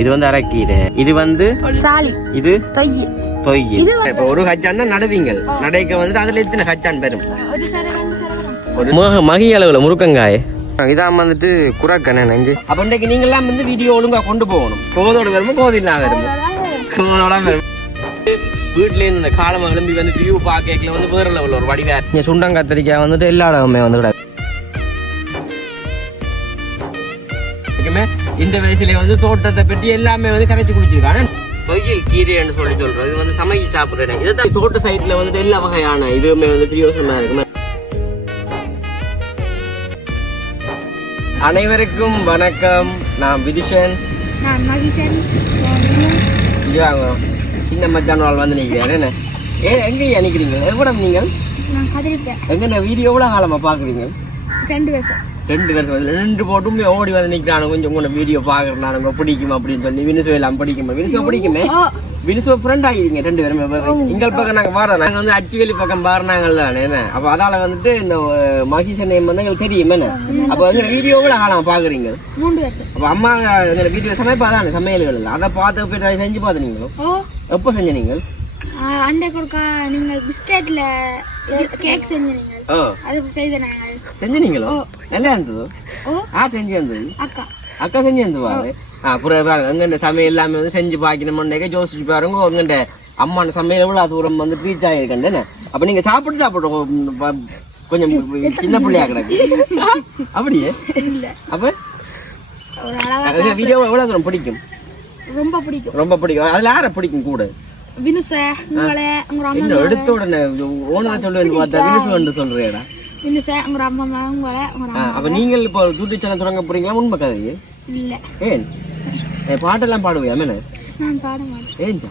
இது வந்து அரக்கீரை, இது வந்து சாலி, இது தொய்யி. தொய்யி. இப்ப ஒரு ஹச்சான் தான் நடுவீங்க. நடைக்க வந்துட்டு அதுல எத்தனை ஹச்சான் பெறும்? ஒரு மகி அளவுல முருக்கங்காய். இதான் வந்துட்டு குரக்கண்ணே நெஞ்சு. அப்ப இன்றைக்கு நீங்க எல்லாம் வந்து வீடியோ ஒழுங்கா கொண்டு போகணும். கோதோட வருமோ கோதில்லாம் வருமோ கோதோட வரும். வீட்டுல இருந்து இந்த காலமா கிளம்பி வந்து வியூ பார்க்கல வந்து வேற லெவல்ல ஒரு வடிவா இங்க சுண்டம் கத்திரிக்காய் வந்துட்டு எல்லா இடமே வந்து இந்த வயசுல வந்து தோட்டத்தை பற்றி எல்லாமே வந்து கரைச்சி குடிச்சிருக்காங்க. தொய்யல் கீரைன்னு சொல்லி சொல்றோம். இது வந்து சமைச்சு சாப்பிடுறேன். இதான் தோட்ட சைட்ல வந்து எல்லா வகையான இதுவுமே வந்து பிரியோசனமா இருக்கு. அனைவருக்கும் வணக்கம். நான் விதிஷன். நான் மகிஷன். சின்ன மச்சான் வந்து நிக்கிறேன். என்ன எங்க நிக்கிறீங்க? எவ்வளோ நீங்கள்? நான் கதிரிப்பேன். எங்க வீடியோ எவ்வளோ காலமா பாக்குறீங்க? 2 வருஷம். 2 வருஷம் 2 போட்டுமே ஓடி வந்து நிக்கிறானு. கொஞ்சம் உங்களோட வீடியோ பாக்குறானுங்க பிடிக்கும் அப்படின்னு சொல்லி. வினுசோ எல்லாம் பிடிக்குமா? வினுசோ பிடிக்குமே. வினுசோ ஃப்ரெண்ட் ஆகிருங்க 2 பேருமே. எங்கள் பக்கம் நாங்க வரோம். நாங்க வந்து அச்சுவேலி பக்கம் பாருனாங்க தானே. என்ன அப்ப அதால வந்துட்டு இந்த மகிஷன் நேம் வந்து எங்களுக்கு தெரியும். என்ன அப்ப வந்து வீடியோ எவ்வளவு காலமா பாக்குறீங்க? 3 வருஷம். அப்ப அம்மா இந்த வீட்டுல சமைப்பாதானே சமையல்கள் இல்லை அதை பார்த்து போயிட்டு அதை செஞ்சு பார்த்துனீங்களோ? எப்போ செஞ்ச நீங்கள்? அண்டை கொடுக்கா நீங்கள் பிஸ்கெட்ல கேக் செஞ்சீங்க. அது செய்த நாங்கள் செஞ்சீங்களோ? நல்லா இருந்ததோ? செஞ்சு இருந்தது அக்கா செஞ்சு இருந்துவாரு. அப்புறம் எங்கண்ட சமையல் எல்லாமே வந்து செஞ்சு பாக்கணும்னு யோசிச்சு பாருங்க. எங்கண்ட அம்மான சமையல் எவ்வளவு தூரம் வந்து ரீச் ஆகிருக்கேன். அப்ப நீங்க சாப்பிடுறோம் கொஞ்சம் சின்ன பிள்ளையா கிடக்கு அப்படியே. அப்ப வீடியோ எவ்வளவு தூரம் பிடிக்கும்? ரொம்ப பிடிக்கும். ரொம்ப பிடிக்கும். அதுல யார பிடிக்கும் கூட? வினுச உங்களே உங்க அம்மா. இன்னும் எடுத்த உடனே ஓனர் சொல்லுவேன்னு பார்த்தா வினுசு வந்து சொல்றேடா. வினுச உங்க அம்மா உங்களே உங்க அம்மா. அப்ப நீங்கள் இப்போ யூடியூப் சேனல் தொடங்க போறீங்களா? உண்மை கதை இல்ல. ஏன் பாட்டெல்லாம் பாடுவியா? மேல நான் பாட மாட்டேன்.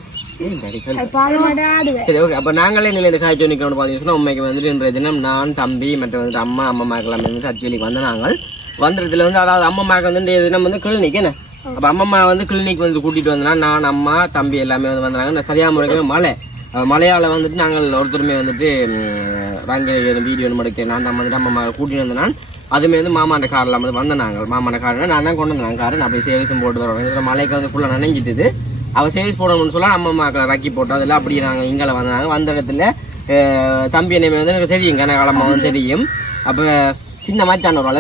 சரி ஓகே. அப்ப நாங்களே நிலையில காய்ச்சி நிக்கணும்னு பாத்தீங்கன்னா உண்மைக்கு வந்துட்டு இன்றைய தினம் நான் தம்பி மற்ற வந்துட்டு அம்மாக்கெல்லாம் வந்து சர்ச்சைக்கு வந்து நாங்கள் வந்துடுறதுல வந்து அதாவது அம்மாக்கு வந்து இன்றைய தினம் வந்து கிளினிக். என்ன அப்ப அம்மா வந்து கிளினிக் வந்து கூட்டிட்டு வந்தனா நான் அம்மா தம்பி எல்லாமே வந்து வந்தாங்க. சரியா முறைக்குமே மழையால வந்துட்டு நாங்கள் ஒருத்தருமே வந்துட்டு வீடியோ எடுக்க நான் தான் வந்துட்டு அம்மா கூட்டிட்டு வந்தேன். அதுமே வந்து மாமாண்ட காரில் வந்து வந்த நாங்கள் மாமாண்ட காரில் நான் தான் கொண்டு வந்தேன் காரு. அப்படி சேவிஸும் போட்டு வரோம். மழைக்கு வந்து ஃபுல்லாக நனைஞ்சிட்டுது. அவள் சேவிஸ் போடணும்னு சொல்ல அம்மாக்களை ரக்கி போட்டோம். அதெல்லாம் அப்படி நாங்கள் இங்கே வந்தாங்க. வந்த இடத்துல தம்பி என்னமே வந்து எனக்கு தெரியும். கனகாலமாக வந்து தெரியும். அப்போ சின்ன மச்சான் ஒரு ஆள்.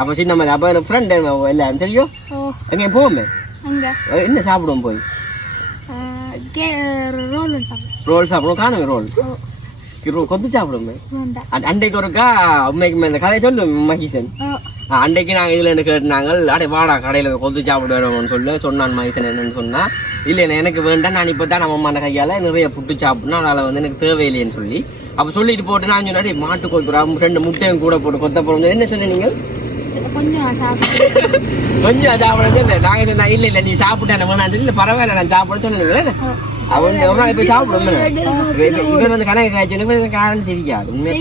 அப்போ சின்ன மச்சான் அப்போ எனக்கு ஃப்ரெண்ட் எல்லாரும் தெரியும். எங்கே போவோமே என்ன சாப்பிடுவோம் போய் ரோல் சாப்பிடுவோம். காணுங்க ரோல் கொத்து சாப்பிடுமே. அண்டைக்கு ஒருக்கா உண்மைக்கு இந்த கதையை சொல்லு மகிஷன். அண்டைக்கு நாங்கள் இதுல இருந்து கேட்டுனாங்க. அடே வாடா கடையில கொத்து சாப்பிடுவோம்னு சொல்லி சொன்னான் மகிஷன். என்னன்னு சொன்னா இல்லை எனக்கு வேண்டாம். நான் இப்பதான் நம்ம அம்மான கையால நிறைய புட்டு சாப்பிடணும். அதனால வந்து எனக்கு தேவையில்லைன்னு சொல்லி அப்ப சொல்லிட்டு போட்டு நான் சொன்னாடி மாட்டு கொத்துறா 2 முட்டையும் கூட போட்டு கொத்த போறோம். என்ன சொன்ன நீங்கள்? கொஞ்சம் சாப்பிட இல்லை. நாங்க சொன்னா இல்ல நீ சாப்பிட்டேன் வேணாம் சொல்லி பரவாயில்ல நான் சாப்பிட சொன்னீங்களே. அவங்க ஒரு நாள் போய் சாப்பிடுவோம். இவர் வந்து கணக்கு காய்ச்சி காரணம் தெரியாது. உண்மையா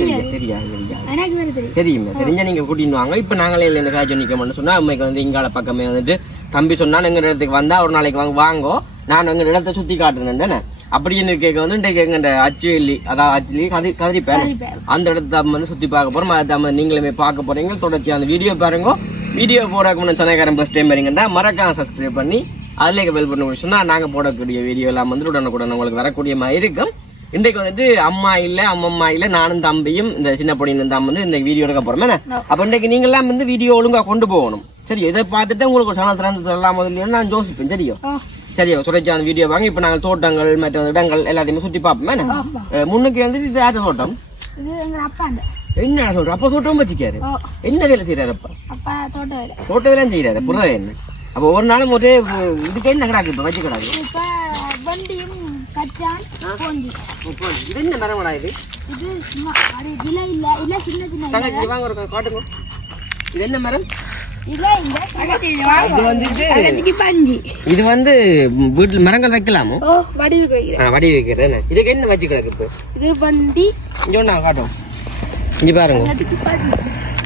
தெரியுமே. தெரிஞ்சா நீங்க கூட்டிட்டு வாங்க. இப்ப நாங்களே இல்லை இந்த காய்ச்சி நிக்கணும்னு சொன்னா அம்மைக்கு வந்து இங்கால பக்கமே வந்துட்டு தம்பி சொன்னா எங்க இடத்துக்கு வந்தா ஒரு நாளைக்கு வாங்கோ நான் எங்க இடத்த சுத்தி காட்டுறேன் தானே. அப்படின்னு கேட்க வந்து இன்றைக்கு எங்க அச்சுவேலி அதாவது அச்சுவேலி கதிரிப்பேன் அந்த இடத்த வந்து சுத்தி பார்க்க போறோம். அதை நீங்களுமே பார்க்க போறீங்க. தொடர்ச்சி அந்த வீடியோ பாருங்க. வீடியோ போறதுக்கு முன்னாடி சனக்காரன் ஃபர்ஸ்ட் டைம் வரீங்கன்னா மறக்காம சப்ஸ்கிரைப் பண்ணி அதுலேயே பெல் பண்ணி சொன்னா நாங்க போடக்கூடிய வீடியோ எல்லாம் வந்து உடனுக்குடன் உங்களுக்கு வரக்கூடிய மாதிரி இருக்கும். இன்றைக்கு வந்துட்டு அம்மா இல்ல நானும் தம்பியும் இந்த சின்ன பொடியும் தான் வந்து இந்த வீடியோ எடுக்க போறோம். அப்ப இன்றைக்கு நீங்க எல்லாம் வந்து வீடியோ ஒழுங்கா கொண்டு போகணும். சரி இதை பார்த்துட்டு உங்களுக்கு ஒரு சேனல் திறந்து சொல்லலாம் முதல்ல நான் யோசிப்பேன். சரியா சுரேஜா அந்த வீடியோ வாங்க. இப்ப நாங்கள் தோட்டங்கள் மற்ற இடங்கள் எல்லாத்தையுமே சுத்தி பார்ப்போம். முன்னுக்கு வந்து இது ஆட்ட தோட்டம். என்ன சொல்ற? அப்பா தோட்டம் வச்சுக்காரு. என்ன வேலை செய்யறாரு? அப்பா தோட்ட வேலை செய்யறாரு. புற என்ன அப்ப ஒரு நாளும் ஒரு இதுக்கு என்ன கிடாக்கு இப்ப வச்சு கிடாது. இது என்ன மரமடா? இது காட்டுங்க. இது என்ன மரம்? இது வந்து வீட்டுல மரங்கள் வைக்கலாமோ? வடி வைக்கிறேன். இதுக்கு என்ன வச்சு கிடக்கு இப்ப? இது வண்டி. இங்க காட்டும். இங்க பாருங்க.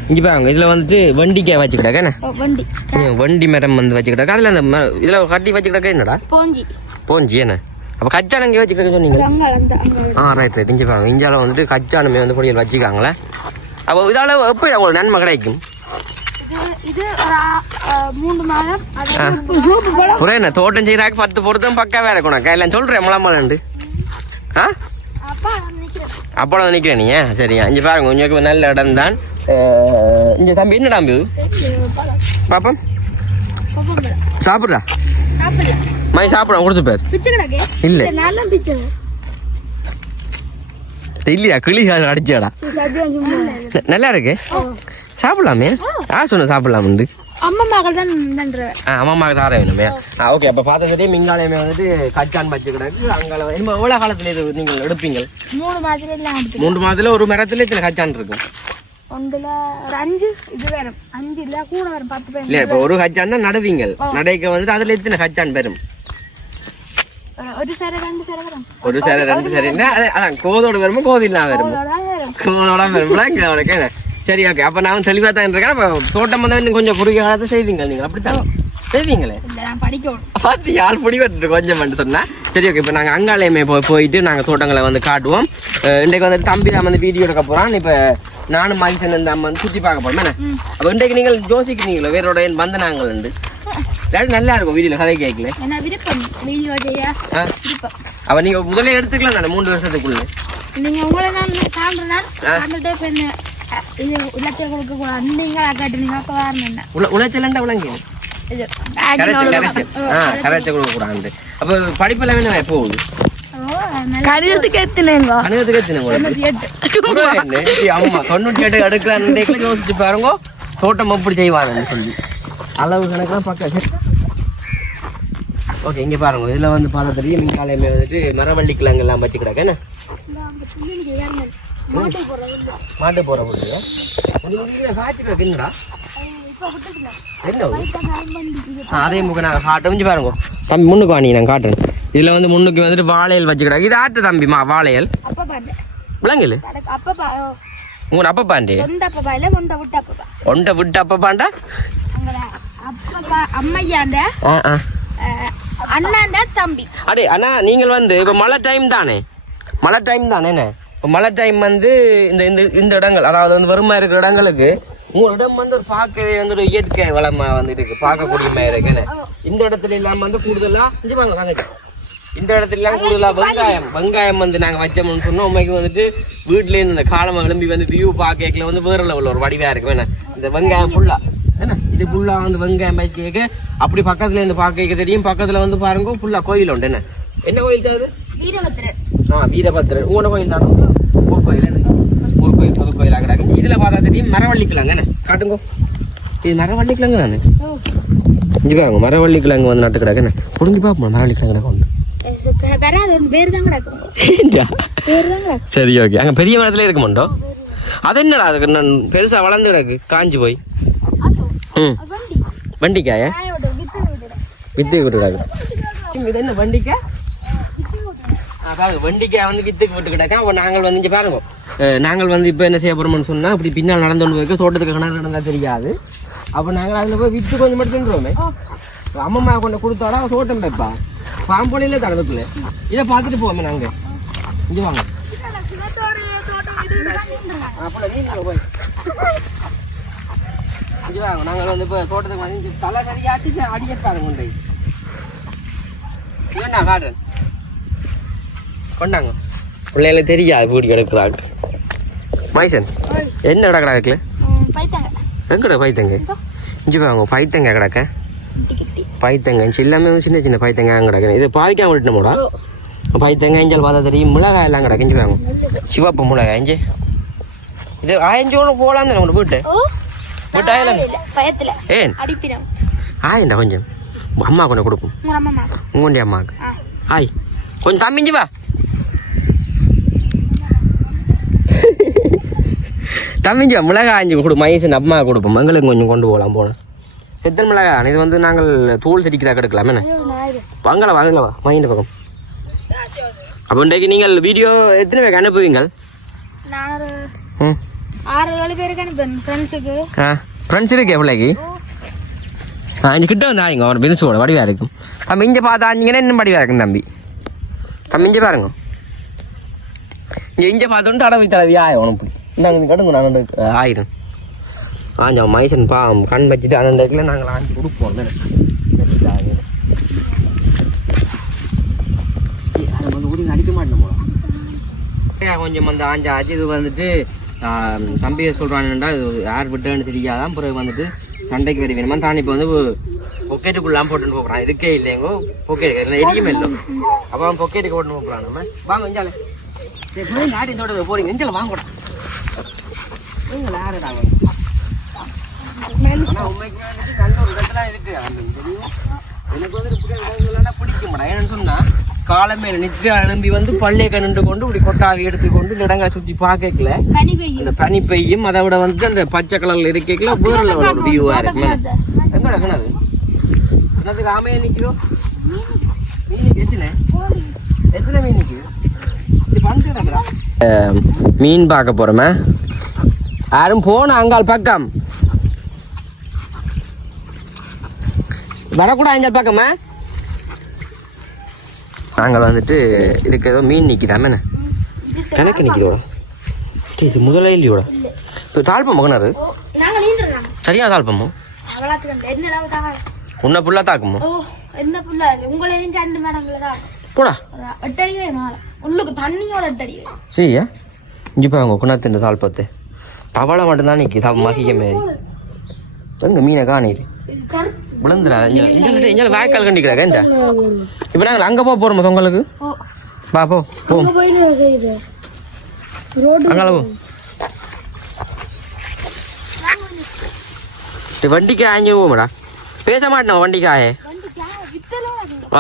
இங்க பாருங்க. இதுல வந்துட்டு வண்டிக்கே வச்சு கிடக்கு. வண்டி மரம் வந்து வச்சு கிடக்கு. அதுல அந்த இதுல கட்டி வச்சு கிடக்கு. என்னடா போஞ்சி? என்ன அப்ப கச்சான் அங்கே வச்சு கிடக்கு சொன்னீங்க. ரைட். இங்க பாருங்க. இந்தியால வந்துட்டு கச்சானுமே வந்து பொடியில் வச்சுக்காங்களே. அப்போ இதால எப்போ உங்களுக்கு நன்மை கிடைக்கும்? இது 3 மாதம் சூப்பு போல புரியல தோட்டம் செய்யறாக்கு 10 பொருத்தம் பக்கா வேற உனக்கு எல்லாம் சொல்றேன் முளாமலண்டு அப்பா நிக்கிறேன் அப்போ நிக்கிறேன் நீங்க சரி இங்க பாருங்க உங்களுக்கு நல்ல இடம் தான் இங்க தம்பி என்ன தம்பி பாப்பா சாப்பிடுறா மை சாப்பிட கொடுத்து பேர் இல்ல இல்லையா கிளி அடிச்சாடா நல்லா இருக்கு சாப்பிடலாமே சொன்ன சாப்பிடலாமுண்டு அம்மா மகள் தான் அம்மா தார வேணுமே ஓகே அப்ப பார்த்ததே மிங்காலயமே வந்துட்டு கச்சான் பச்சை கிடக்கு அங்கே எவ்வளவு காலத்துல இது நீங்கள் எடுப்பீங்க 3 மாதத்துல ஒரு மரத்துல இத்தனை கச்சான் இருக்கும் இல்ல இப்ப ஒரு கச்சான் தான் நடுவீங்க நடைக்க வந்துட்டு அதுல எத்தனை கச்சான் பெறும் ஒரு சேர 2 சேர அதான் கோதோட வருமோ கோது இல்லாம வருமோ கோதோட வரும்ல சரி ஓகே அப்ப நான் தெளிவா தான் இருக்கேன் அப்ப தோட்டம் வந்து கொஞ்சம் குறுகிய காலத்தை செய்வீங்க நீங்கள் அப்படித்தான் செய்வீங்களே பார்த்து யார் பிடிபட்டு கொஞ்சம் மட்டும் சொன்னா சரி ஓகே இப்போ நாங்கள் அங்காலயமே போயிட்டு நாங்கள் தோட்டங்களை வந்து காட்டுவோம் இன்றைக்கு வந்து தம்பி தான் வந்து வீடியோ எடுக்க போகிறான் இப்போ நானும் மகிசன் இந்த அம்மா வந்து சுற்றி பார்க்க போகிறோம் என்ன அப்போ இன்றைக்கு நீங்கள் யோசிக்கிறீங்களோ வேறோட வந்து நாங்கள் உண்டு நல்லா இருக்கும் வீடியோவில் கதை கேட்கல அப்போ நீங்கள் முதல்ல எடுத்துக்கலாம் தானே 3 வருஷத்துக்குள்ள நீங்கள் உங்களை நான் காண்றேன்னா உளைச்சல் கொடுக்க கூடாது நீங்களா காட்டுறீங்க அப்ப வரணும் உளைச்சல் விளங்கி கரைச்சல் கொடுக்க கூடாது அப்ப படிப்புல வேணும் போகுது கணிதத்துக்கு எத்தினேங்க ஆமா 98 எடுக்கிறான் யோசிச்சு பாருங்க தோட்டம் எப்படி செய்வாருன்னு சொல்லி அளவு கணக்கெல்லாம் பக்கம் ஓகே இங்க பாருங்க இதுல வந்து பார்த்தா தெரியும் மின்காலையுமே வந்துட்டு மரவள்ளி கிழங்கு எல்லாம் வச்சு கிடக்கு என்ன மாட்டு போற முடியா காய்ச்சிடா அதே முக நாங்கள் காட்ட பாருங்க தம்பி முன்னுக்கு வாங்கி நான் காட்டுறேன் இதுல வந்து முன்னுக்கு வந்துட்டு வாழையல் வச்சுக்கிறாங்க இது ஆட்டு தம்பி வாழையல் விளங்கல உங்க அப்பா பாண்டி ஒன்றை விட்டு அப்பா பாண்டா தம்பி அடே அண்ணா நீங்கள் வந்து இப்ப மழை டைம் தானே என்ன இப்போ மழை டைம் வந்து இந்த இந்த இடங்கள் அதாவது வந்து வருமா இருக்கிற இடங்களுக்கு உங்கள் இடம் வந்து ஒரு பார்க்கவே வந்து ஒரு இயற்கை வளமா வந்து இருக்கு பார்க்கக்கூடிய மாதிரி இருக்குன்னு இந்த இடத்துல இல்லாமல் வந்து கூடுதலா இந்த இடத்துல எல்லாம் கூடுதலா வெங்காயம் வந்து நாங்கள் வச்சோம்னு சொன்னோம் உண்மைக்கு வந்துட்டு வீட்டிலேருந்து இந்த காலமாக விளம்பி வந்து வியூ பார்க்கல வந்து வேற லெவலில் ஒரு வடிவா இருக்கு வேணா இந்த வெங்காயம் ஃபுல்லா என்ன இது ஃபுல்லா வந்து வெங்காயம் வைக்க அப்படி பக்கத்துல இருந்து பார்க்க தெரியும் பக்கத்துல வந்து பாருங்க ஃபுல்லா கோயில் உண்டு என்ன கோயில் சார் வீரபத்திரர் உங்களோட கோயில் தானோ ஊர் கோயில் பொது கோயில் ஆகிறாங்க இதுல பார்த்தா தெரியும் மரவள்ளி கிழங்கு என்ன காட்டுங்க இது மரவள்ளி கிழங்கு தானே இஞ்சி பாருங்க மரவள்ளி கிழங்கு வந்து நட்டு கிடக்கு என்ன புரிஞ்சு பார்ப்போம் மரவள்ளி கிழங்கு கொண்டு சரி ஓகே அங்க பெரிய மரத்துல இருக்க மாட்டோம் அது என்னடா அதுக்கு நான் பெருசா வளர்ந்து கிடக்கு காஞ்சி போய் வண்டிக்காய வித்து விட்டுடாது இது என்ன வண்டிக்காய் பாருங்க வண்டிக்காய் வந்து வித்துக்கு விட்டுக்கிட்டாக்கா அப்போ நாங்கள் வந்து இங்கே பாருங்க நாங்கள் வந்து இப்போ என்ன செய்ய போகிறோம்னு சொன்னால் அப்படி பின்னால் நடந்து கொண்டு போய்க்க தோட்டத்துக்கு கிணறு நடந்தால் தெரியாது அப்போ நாங்கள் அதில் போய் வித்து கொஞ்சம் மட்டும் தின்றோமே அம்மம்மா கொண்டு கொடுத்தாடா தோட்டம் வைப்பா பாம்பொழியில தடத்துக்குள்ள இதை பார்த்துட்டு போவோமே நாங்கள் இங்கே வாங்க அப்போ நீங்கள் போய் இங்கே வாங்க நாங்கள் வந்து இப்போ தோட்டத்துக்கு வந்து தலை சரியாட்டி அடிப்பாருங்க கொண்டு இல்லைண்ணா காட்டுறேன் கொண்டாங்க பிள்ளைகளுக்கு தெரியாது பூடி கிடக்குறாங்க மைசன் என்ன கிடக்குல எங்கட பைத்தங்க இஞ்சி பாங்க பைத்தங்க கிடக்க பைத்தங்க எல்லாமே சின்ன சின்ன பைத்தங்க கிடக்கு இது பாய்க்காம விட்டுனோடா பைத்தங்க இஞ்சால் பார்த்தா தெரியும் மிளகாய் எல்லாம் கிடக்கு இஞ்சி பாங்க சிவப்பு மிளகாய் இஞ்சி இது ஆயஞ்சோடு போகலாம் தானே உங்க வீட்டு வீட்டு ஆயில ஏன் ஆயண்டா கொஞ்சம் அம்மா கொண்டு கொடுப்போம் உங்களுடைய அம்மாவுக்கு ஆய் கொஞ்சம் தம்பிஞ்சு வா தம்பிஞ்சா மிளகாய் அஞ்சு கொடு மயசன் அம்மா கொடுப்போம் எங்களுக்கு கொஞ்சம் கொண்டு போகலாம் போனோம் செத்தன் மிளகாய் இது வந்து நாங்கள் தூள் திரிக்கிறா எடுக்கலாம் என்ன வாங்கலாம் வா மைண்ட் பக்கம் அப்போ இன்றைக்கு நீங்கள் வீடியோ எத்தனை பேருக்கு அனுப்புவீங்கள் ஃப்ரெண்ட்ஸ் இருக்கு எவ்வளோக்கு இங்கே கிட்ட வந்து ஆயிங்க அவன் பிரின்ஸோட வடிவாக இருக்கும் தம்பி இங்கே பார்த்தா ஆஞ்சிங்கன்னா இன்னும் வடிவாக இருக்கும் தம்பி இங்கே பாருங்க இங்கே பார்த்தோன்னு தடவி ஆயிடும் உனக்கு நாங்கள் கடுங்க நாங்கள் ஆயிடும் ஆஞ்சோம் மைசன் பாம் கண் வச்சுட்டு அண்ணன்டைக்குள்ள நாங்கள் ஆஞ்சி கொடுப்போம் அது வந்து ஊடி அடிக்க மாட்டோம் கொஞ்சம் வந்து ஆஞ்சா ஆச்சு இது வந்துட்டு தம்பியை சொல்கிறான்டா இது யார் விட்டுன்னு தெரியாதான் பிறகு வந்துட்டு சண்டைக்கு வரி வேணுமா தான் இப்போ வந்து பொக்கெட்டுக்குள்ளாம் போட்டுன்னு போகிறான் இதுக்கே இல்லைங்கோ பொக்கெட்டு எரியுமே இல்லை அப்போ அவன் பொக்கெட்டுக்கு போட்டுன்னு போகிறான் நம்ம வாங்க இஞ்சாலே சரி நாட்டி தோட்டத்துக்கு போகிறீங்க இஞ்சால வாங்கக்கூடா நீங்கள் யாருடா ஆனால் உண்மைக்கு வந்துட்டு நல்ல ஒரு இடத்துல இருக்குது எனக்கு வந்து இப்படி பிடிக்க மாட்டேன் ஏன்னு சொன்னால் காலமேல நிற்க எழும்பி வந்து பள்ளியை கண்டு கொண்டு இப்படி கொட்டாவி எடுத்துக்கொண்டு இந்த இடங்களை சுற்றி பார்க்கல அந்த பனி பெய்யும் அதை விட வந்து அந்த பச்சை கலர்ல இருக்கல வேற ஒரு வியூவா இருக்கு எங்கடா கிணறு என்னதுக்கு ஆமையா நிற்கிறோம் மீனுக்கு எத்தனை மீன் நிற்குது மீன் பார்க்க போறோமே யாரும் போன அங்கால் பக்கம் வரக்கூடாது அங்கால் பக்கமா நாங்கள் வந்துட்டு இதுக்கு ஏதோ மீன் நிற்கிதாமே கணக்கு நிற்கிறோட இது முதல்ல இல்லையோட இப்போ தாழ்ப்பம் கிணறு சரியான தாழ்ப்பமோ உன்னை புல்லா தாக்குமோ போடா உள்ளுக்கு தண்ணியோட 8 அடி சரியா இஞ்சி பாருங்க குணத்தின் தாழ்ப்பத்து தவளை மட்டும்தான் நிற்கி மகிக்க மாரி எங்க மீனை காணிடு விழுந்துடா இங்கே வாய்க்கால் கண்டிக்கிறாங்க இந்த இப்போ நாங்கள் அங்கே போகிறோம் உங்களுக்கு வா போ அங்கே போ வண்டிக்கு ஆஞ்சு போமாடா பேச மாட்டேன் வண்டிக்காயே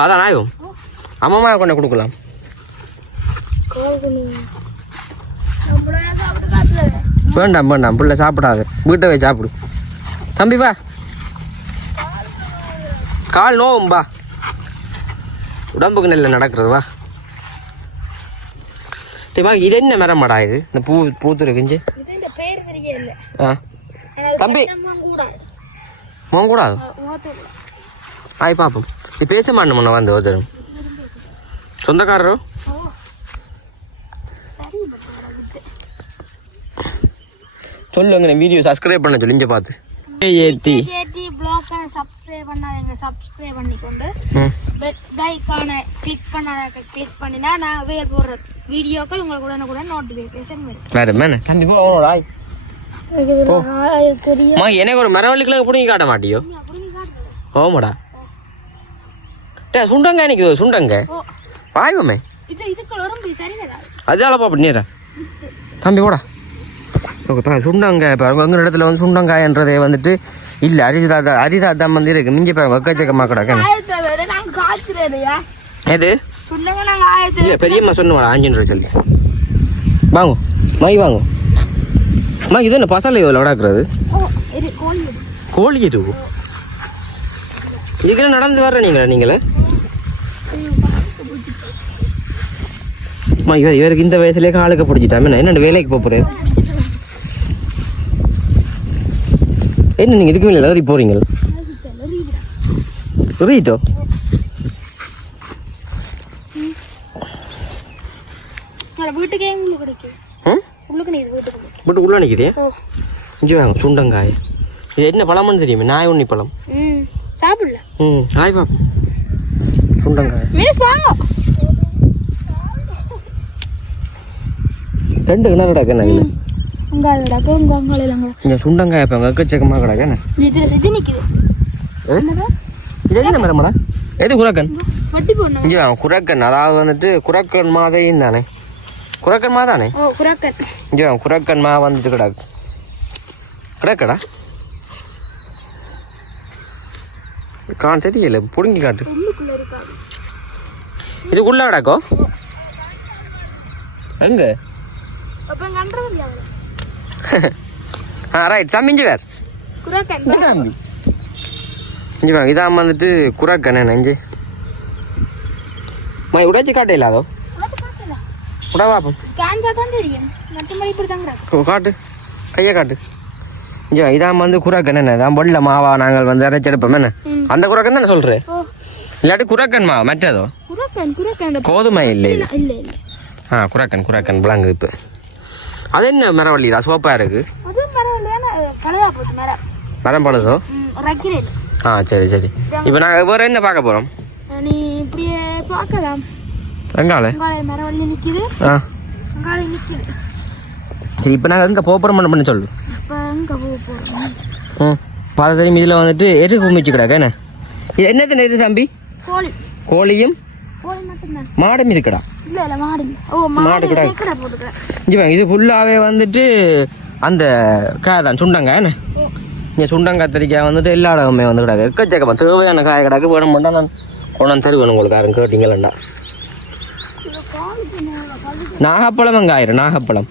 அதான் ஆகும் அம்மா கொண்டு கொடுக்கலாம் வேண்டாம் பிள்ளை சாப்பிடாது வீட்டை போய் சாப்பிடு தம்பி வா கால் நோவும்பா உடம்புக்கு நெல்ல நடக்கிறது வா சரிவா இது என்ன மரமாடா இது இந்த பூத்துரு கிஞ்சு ஆ தம்பி கூடாது ஆய் பாப்போம் நீ பேச மாட்டோம் வந்து ஒருத்தரும் சொந்தக்காரரோ சொல்லுங்க வீடியோ சப்ஸ்கிரைப் பண்ண சொல்லி இங்க பார்த்து ஏத்தி சப்ஸ்கிரைப் பண்ணாதீங்க சப்ஸ்கிரைப் பண்ணிக்கொண்டு பெல் ஐகானை கிளிக் பண்ணினா நான் போடுற வீடியோக்கள் உங்களுக்கு உடனுக்குடன் நோட்டிஃபிகேஷன் வரும் வேற மேன தம்பி போ ஓடாய் மா எனக்கு ஒரு மரவள்ளிக்குள்ள புடிங்கி காட்ட மாட்டியோ ஓமடா டே சுண்டங்க நிக்குது சுண்டங்க பாய்வமே இதுக்கு வரும் சரிடா அதால பாப்ப நீரா தம்பி போடா சுண்டங்காய் இப்போ உங்கள் இடத்துல வந்து சுண்டங்காயன்றதே வந்துட்டு இல்லை அரிதாதான் வந்து இருக்கு மிஞ்சி போய் எக்கச்சக்கமாக கிடக்கு எது இல்லை பெரியம்மா சொன்னவாடா 5 ரூபா சொல்லி வாங்க மை வாங்க மா இது என்ன பசலை இவ்வளோ விடாக்குறது கோழி இது இதுக்கெல்லாம் நடந்து வர்ற நீங்களே மா இவருக்கு இந்த வயசுலேயே காலுக்கு பிடிச்சிட்டாமே என்னென்ன வேலைக்கு போகிறேன் என்ன நீங்கள் இதுக்கு மேலே ஏறி போகிறீங்க ரீட்டோ வீட்டுக்குள்ளே நிற்கிதே இஞ்சி வாங்க சுண்டங்காய் இது என்ன பழம்னு தெரியுமே நாய் உண்ணி பழம் சாப்பிடல நாய் பாப்போம் சுண்டங்காய் 2 கிணறு கிடக்கு என்ன சுண்டங்காய் இப்போ எக்கச்சக்கமாக கிடக்கு என்ன இது என்ன மரமாடா எது குரக்கன் இங்கே குரக்கன் அதாவது வந்துட்டு குரக்கன் மாதையும் தானே குரக்கன் மா தானே இங்கே குரக்கன் மா வந்துட்டு கிடக்கடா தெரியல புடுங்கி காட்டு இதுக்குள்ள கிடக்கோ எங்க ரைட் தம்பி இஞ்சி வேறு இஞ்சி வாங்க இதான் வந்துட்டு குரக்கன் என்ன இஞ்சி மா உடைச்சி காட்ட இல்லாதோ உடா பாப்போம் காட்டு கையை காட்டு இஞ்சி இதான் வந்து குரக்கன் என்ன இதான் பொல்ல மாவா நாங்கள் வந்து அரைச்செடுப்போம் என்ன அந்த குரக்கன் தானே சொல்கிறேன் இல்லாட்டி குரக்கன் மாவா மற்றதோ கோதுமை இல்லை குரக்கன் விளாங்குது இப்போ அது என்ன மரவள்ளிடா சோப்பா இருக்கு போகுது மரம். மரம் பழுதோ? ரக்கிறேன். சரி சரி. இப்போ நாங்கள் வேறு என்ன பார்க்க போகிறோம்? நீ இப்படியே பார்க்கலாம். வெங்காயம் மரம் வள்ளி நிற்கிது. வெங்காயம் நிற்கிது. சரி, இப்போ நாங்கள் எங்கே போகிறோம் பண்ணி சொல்லு. இப்போ எங்கே போகிறோம்? பார்த்த தெரியும். இதில் வந்துட்டு எரு குமிச்சு கிடக்கு என்ன? இது என்னது நெரு தம்பி? கோழி. கோழியும் கோழி மட்டும்தான். மாடும் இருக்குடா? இல்லை இல்லை மாடு. ஓ மாடு கிடக்கு போட்டுக்கிறேன். இது ஃபுல்லாகவே வந்துட்டு அந்த காய் தான் சுண்டங்காய் என்ன? இங்கே சுண்டங்காய் கத்திரிக்காய் வந்துட்டு எல்லா இடமுமே வந்து கிடக்கு. எக்கச்சக்கமாக தேவையான காய் கிடக்கு. வேணும் மட்டும் நான் கொண்டாந்து தருவேன் உங்களுக்கு. யாரும் கேட்டீங்களா? நாகப்பழம் வெங்காயிரம். நாகப்பழம்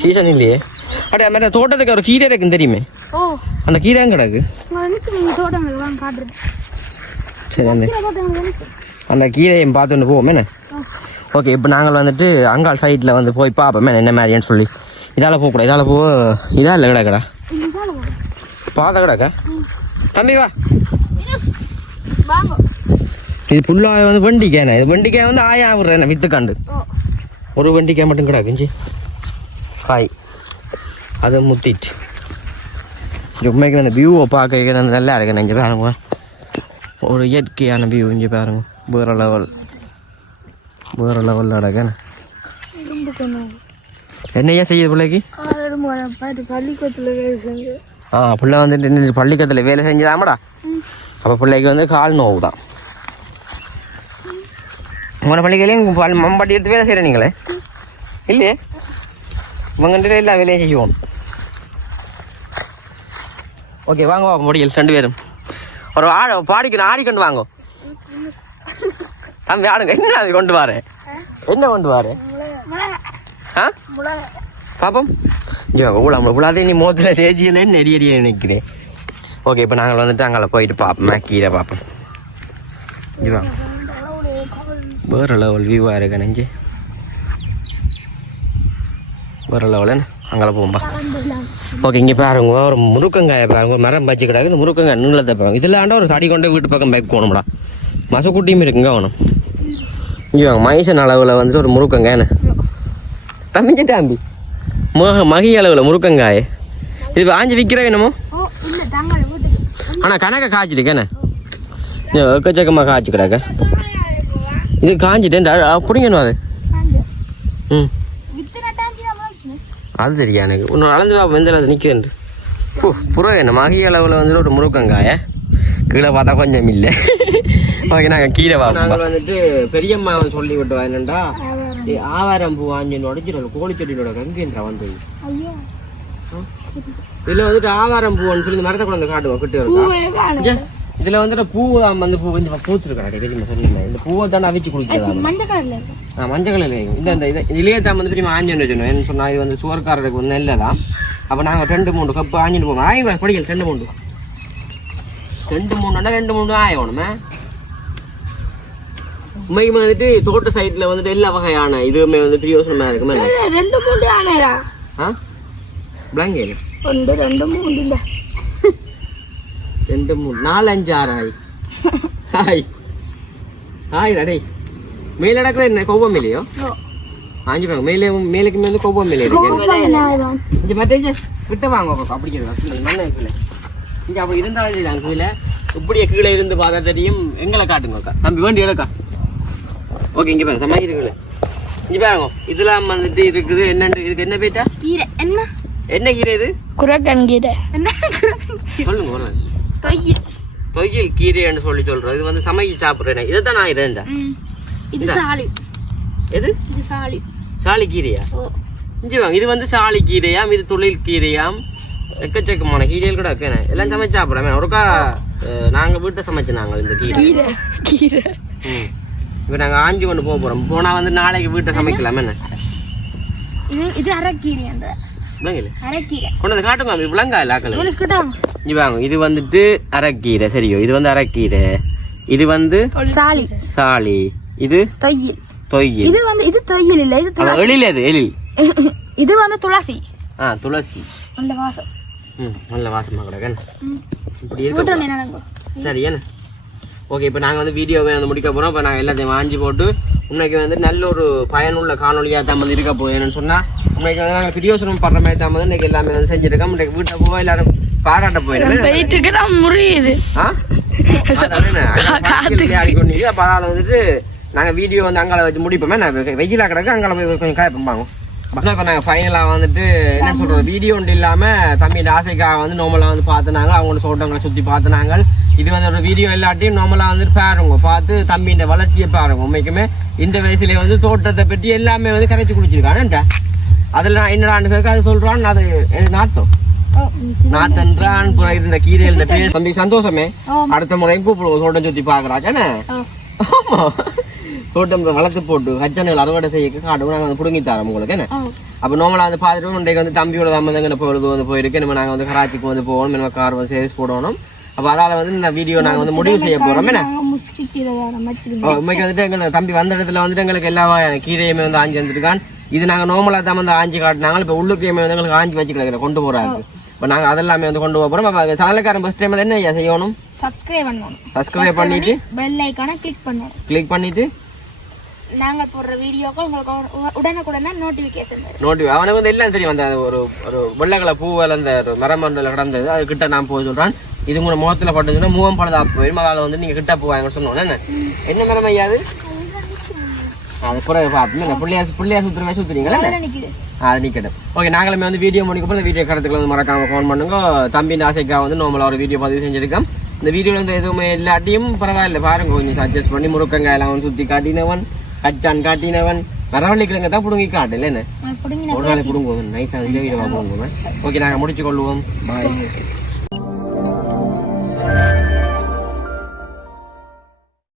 சீசன் இல்லையே. அப்படியே அது மாதிரி தோட்டத்துக்கு ஒரு கீரை இருக்குன்னு தெரியுமே? அந்த கீரை கிடக்கு. சரி, அந்த கீரையும் பார்த்துட்டு போவோம் என்ன? ஓகே, இப்போ நாங்கள் வந்துட்டு அங்காள் சைட்டில் வந்து போய் பார்ப்போம் என்ன மாதிரின்னு சொல்லி. இதால் போகக்கூடாது. இதால் இதா இல்லை கிடக்கடா பாதை கிடக்கா. தம்பி வா. இது ஃபுல்லாக வந்து வெண்டிக்காய். இது வெண்டிக்காய் வந்து விடுறேன் என்ன வித்துக்காண்டு. ஒரு வெண்டிக்காய் மட்டும் கிடக்குஞ்சி காய். அதை முத்திட்டு உண்மைக்கு அந்த வியூவை பார்க்க நல்லா இருக்கு. இங்கே பாருங்க, ஒரு இயற்கையான வியூ. இங்கே பாருங்க, வேறு லெவலில் நடக்கேன். என்னையா செய்யுது பிள்ளைக்கு? பிள்ளை வந்துட்டு பள்ளிக்கூடத்தில் வேலை செஞ்சுதாமடா. அப்போ பிள்ளைக்கு வந்து கால் நோவு தான். உங்களோட பள்ளிக்கூடையும் மம்பட்டி எடுத்து வேலை செய்கிற நீங்களே இல்லையே? இவங்கள்ட்ட எல்லா வேலையும் செய்வோம். ஓகே, வாங்க முடியல 2 பேரும் ஒரு பாடிக்கணும். ஆடிக்கொண்டு வாங்க தம்பி. ஆடுங்க. என்ன அது கொண்டு வரேன்? என்ன கொண்டு வரேன்? பாப்போம். உலாதே நீ மோத்தில் சேச்சியிலே நெறிய நிற்கிறேன். ஓகே, இப்போ நாங்கள் வந்துட்டு அங்கே போயிட்டு பார்ப்போம். கீரை பார்ப்போம். இதுவா வேறு லெவல் வியூவாக இருக்கு. நெஞ்சு வேறு லெவல். அங்கே போகும்பா. ஓகே, இங்கே பாருங்க, ஒரு முருக்கங்காயை பாருங்க. ஒரு மரம் பச்சு கிடக்கு. இந்த முருக்கங்காய் நீளத்தை பாருங்க. இதில் ஆண்டா ஒரு தடி கொண்டு வீட்டு பக்கம் பேக் போகணும்டா. மசக்குட்டியும் இருக்குங்க வேணும். இங்கே வாங்க, மகேசன் அளவில் வந்துட்டு ஒரு முருக்கங்காய் தம்பிச்சிட்டாம்பி மகி அளவில் முருக்கங்காய். இது வாங்கி விற்கிற என்னமோ? ஆனால் கணக்கை காய்ச்சிருக்கேண்ணே. எக்கச்சக்கமாக காய்ச்சி கிடக்க. இது காஞ்சிட்டேன் அப்படிங்கணும். அது அது தெரியா எனக்கு. இன்னொரு அளந்து வெந்தல அது நிற்கிறேன். புறம் என்ன மகி அளவில் வந்துட்டு ஒரு முருக்கங்காய கீழே பார்த்தா கொஞ்சம் இல்லை. ஓகே, நாங்கள் கீரை நாங்கள் வந்துட்டு பெரியம்மா சொல்லி விட்டுவா என்னண்டா ஆவாரம் பூ வாங்கி உடச்சிடல கோழிச்செடியோட கங்கேந்திரா வந்தது. இதில் வந்துட்டு ஆவாரம் பூன்னு சொல்லி இந்த மரத்தை கொண்டு காட்டுவோம். கிட்ட இருக்கா இதில் வந்துட்டு பூ வந்து பூ கொஞ்சம் பூத்துருக்கா தெரியுமா? சொன்னீங்க இந்த பூவை தானே அவிச்சு குடிக்கிறது. மஞ்சள் கலர்ல இந்த இலையத்தான் வந்து பெரிய ஆஞ்சு வச்சுக்கணும். என்ன சொன்னா இது வந்து சுவர்காரருக்கு வந்து நெல்லதான். அப்போ நாங்கள் 2-3 கப்பு ஆஞ்சிட்டு போவோம். ஆய் படிக்கல 2-3 2-3 ஆயணுமே. உண்மைக்கு வந்துட்டு தோட்ட சைட்ல வந்துட்டு எல்லா வகையான இதுவுமே வந்து பிரியோசனமா இருக்குமே. 2-3 ஆனேடா. பிளாங்கேல 2-3 இல்ல 2-3 4-5 6 ஆய் ஆய் அடே மேல நடக்குது என்ன கோபம் இல்லையோ? ஆஞ்சி பாங்க மேலுக்கு மேல கோபம் இல்லை இருக்கு. இங்க மட்டேஜ் விட்டு வாங்க அப்படிங்கிறது நல்ல இருக்குல்ல. இங்க அப்படி இருந்தாலும் சரி கீழே இப்படியே கீழே இருந்து பார்த்தா தெரியும். எங்களை காட்டுங்க தம்பி வேண்டி எடுக்கா. ஓகே, இங்க பாருங்க சமையல் இருக்குல்ல. இங்க பாருங்க இதெல்லாம் வந்துட்டு இருக்குது. என்னன்னு இதுக்கு என்ன பேட்டா? கீரை. என்ன கீரை இது? குரக்கன் கீரை. சொல்லுங்க. தொய்யல் கீரைன்னு சொல்லி சொல்றோம். இது வந்து சமைச்சு சாப்பிடுறேன். இதைத்தான் நான் இருந்தேன். இது சாலி. எது? இது சாலி. சாலி கீரையா? இஞ்சி வாங்க. இது வந்து சாலி கீரையாம். இது தொழில் கீரையாம். எக்கச்சக்கமான கீரைகள் கூட இருக்கேன். எல்லாம் சமைச்சு சாப்பிடுறேன். ஒருக்கா நாங்கள் வீட்டை சமைச்சினாங்க இந்த கீரை. இப்போ நாங்கள் ஆஞ்சி கொண்டு போகிறோம். போனால் வந்து நாளைக்கு வீட்டை சமைக்கலாம். என்ன இது அரைக்கீரை கொண்டு வந்து காட்டுங்க. அது விளங்கா இல்லாக்கல. இங்க வாங்க. இது வந்துட்டு அரைக்கீரை. சரியோ? இது வந்து அரைக்கீரை. இது வந்து சாலி. இது தொய்யில். இது வந்து இது தொய்யில் இல்ல. இது துளசி. எழில். அது எழில். இது வந்து துளசி. துளசி. நல்ல வாசம். நல்ல வாசமா கிடக்கு. இப்படி இருக்கு. சரி என்ன? ஓகே, இப்போ நாங்கள் வந்து வீடியோவை வந்து முடிக்க போகிறோம். இப்போ நாங்கள் எல்லாத்தையும் வாங்கி போட்டு உண்மைக்கு வந்து நல்ல ஒரு பயனுள்ள காணொலியாக தான் வந்து இருக்க போகுது. என்னன்னு சொன்னா உண்மைக்கு வந்து நாங்கள் பிரியோசனம் பண்ற மாதிரி தான் வந்து இன்னைக்கு எல்லாமே வந்து செஞ்சிருக்கோம். இன்னைக்கு வீட்டை போக எல்லாரும் பாராட்ட போயிருக்கேன். பரவாயில்ல வந்துட்டு நாங்கள் வீடியோ வந்து அங்கால வச்சு முடிப்போமே. நான் வெயிலா கிடக்கு அங்கால போய் கொஞ்சம் காயப்பாங்க. இப்போ நாங்கள் ஃபைனலாக வந்துட்டு என்ன சொல்றது வீடியோ ஒன்று இல்லாமல் தம்பியோட ஆசைக்காக வந்து நார்மலாக வந்து பார்த்துனாங்க. அவங்களோட தோட்டங்களை சுற்றி பார்த்துனாங்க. இது வந்து ஒரு வீடியோ எல்லாத்தையும் நார்மலாக வந்துட்டு பாருங்க, பார்த்து தம்பியோட வளர்ச்சியை பாருங்க. உண்மைக்குமே இந்த வயசுலேயே வந்து தோட்டத்தை பற்றி எல்லாமே வந்து கரைச்சி குடிச்சிருக்கானேன்டா. அதில் நான் என்னடான்னு பேருக்கு அது சொல்கிறான். அது நாத்தம் நாத்தன்றான் இந்த கீரையில் இந்த பேர் தம்பி சந்தோஷமே. அடுத்த முறையும் கூப்பிடுவோம் தோட்டம் சுற்றி பார்க்குறாக்கேன்னு. தோட்டம் வளர்த்து போட்டு கச்சனைகள் அறுவடை செய்ய காட்டுவோம். நாங்கள் வந்து பிடுங்கி தரோம் உங்களுக்கு என்ன. அப்போ நார்மலாக வந்து பார்த்துட்டு இன்றைக்கு வந்து தம்பியோட சம்பந்தங்க பொழுது வந்து போயிருக்கு. நம்ம நாங்கள் வந்து கராச்சிக்கு வந்து போகணும். நம்ம கார் வந்து சேல்ஸ் போடணும். அப்போ அதால் வந்து இந்த வீடியோ நாங்கள் வந்து முடிவு செய்ய போகிறோம். என்ன உண்மைக்கு வந்துட்டு எங்களுக்கு தம்பி வந்த இடத்துல வந்துட்டு எங்களுக்கு எல்லா கீரையுமே வந்து ஆஞ்சி வந்துருக்கான். இது நாங்கள் நார்மலாக தான் வந்து ஆஞ்சி காட்டினாங்க. இப்போ உள்ளுக்கையுமே வந்து எங்களுக்கு ஆஞ்சி வச்சு கிடக்கிற கொண்டு போகிறாங்க. இப்போ நாங்கள் அதெல்லாமே வந்து கொண்டு போகிறோம். அப்போ சேனலுக்காரன் ஃபர்ஸ்ட் டைம் என்ன செய்யணும்? சப்ஸ்கிரைப் பண்ணிட்டு பெல் ஐகானை கிளிக் பண்ணிட்டு நாங்க போடுற வீடியோக்கள் உங்களுக்கு உடனுக்குடனே நோட்டிஃபிகேஷன் அவனுக்கு வந்து எல்லாம் தெரியும். அந்த ஒரு வெள்ளை பூவில் அந்த மரம் மண்டல கிடந்தது அது கிட்ட நான் போய் சொல்றான். இது கூட முகத்துல பட்டுச்சுன்னா மூவம் பழுதா போயிடும். அதால வந்து நீங்க கிட்ட போவாங்க சொன்னோம். என்ன மரம் ஐயாது அது கூட பார்ப்போம். பிள்ளையார் சுத்துற சுத்துறீங்களா? அது நிக்கட்டும். ஓகே, நாங்களுமே வந்து வீடியோ முடிக்கப்போ இந்த வீடியோ கருத்துக்களை வந்து மறக்காம ஃபோன் பண்ணுங்க. தம்பியின் ஆசைக்காக வந்து நார்மலா ஒரு வீடியோ பதிவு செஞ்சிருக்கோம். இந்த வீடியோல வந்து எதுவுமே எல்லாத்தையும் பரவாயில்ல பாருங்க, கொஞ்சம் அட்ஜஸ்ட் பண்ணி முருக்கங்காய் எல்லாம் சுத்தி காட்டினவன், கச்சான் காட்டினவன், மரவள்ளிக்கிழங்க தான் புடுங்கி காட்டு இல்லைன்னு ஒரு நாளை புடுங்குவோம். நைஸா வீடியோ புடுங்குவோம். ஓகே, நாங்கள் முடிச்சு கொள்வோம். பாய்.